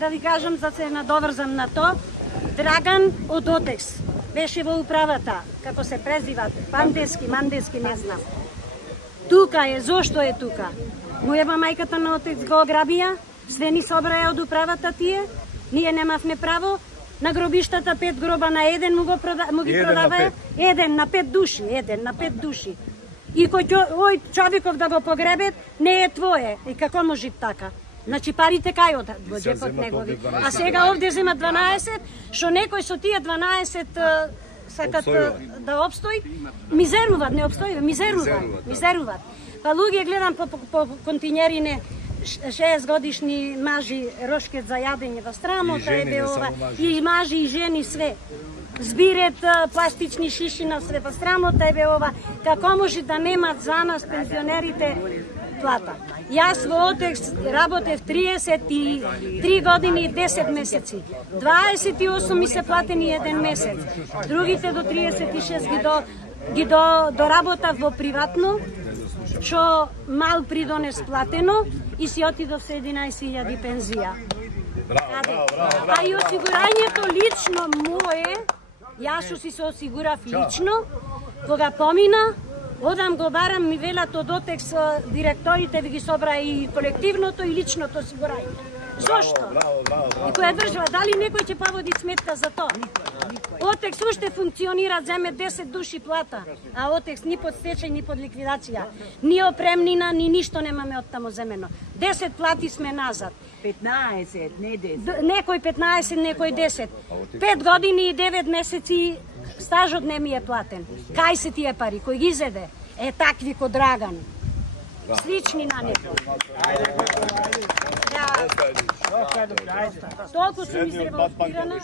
да ви кажам, за да се надоврзам на то, Драган од Отекс беше во управата, како се презиват, Пандески, Мандески, не знам. Тука е, зошто е тука? Мојава мајката на Отекс го ограбија, све ни собраја од управата тие, ние немавме право, на гробиштата 5 гроба на еден му ги продаваја, еден на 5 души. И кој човеков да го погребет, не е твое. И како може така? Значи парите кај одат во џепот негови. А сега овде зема 12, што некој со тие 12 сакат да обстои, мизеруваат, не обстои, мизеруваат. Па луѓе гледам по континерине 6 годишни мажи рошкет за јадење во страмото, и мажи и жени све. Збирет пластични шиши на све во страмото, ова. Како може да немат за нас пензионерите плата? Јас во Отекс работев 33 години и 10 месеци. 28 ми се платени еден месец. Другите до 36 ги доработав во приватно, што мал придонес платено и си отидов со 11.000 пензија. А и осигурањето лично мое, јас што си се осигурав лично, кога помина, одам го барам, ми велат од Отекс директорите ви ги собра и колективното и личното осигурање. Зошто? И која држава, дали некој ќе поводи сметка за тоа? Отекс уште функционира, земе 10 души плата, а Отекс ни под стечај, ни под ликвидација, ни опремнина, ни ништо немаме од тамо земено. 10 плати сме назад. 15, не 10. Некој 15, некој 10. 5 години и 9 месеци стажот не ми е платен. Кај се тие пари? Кој ги зеде? Е такви ко Драган. Слични на него. Толку сум изреволтирана.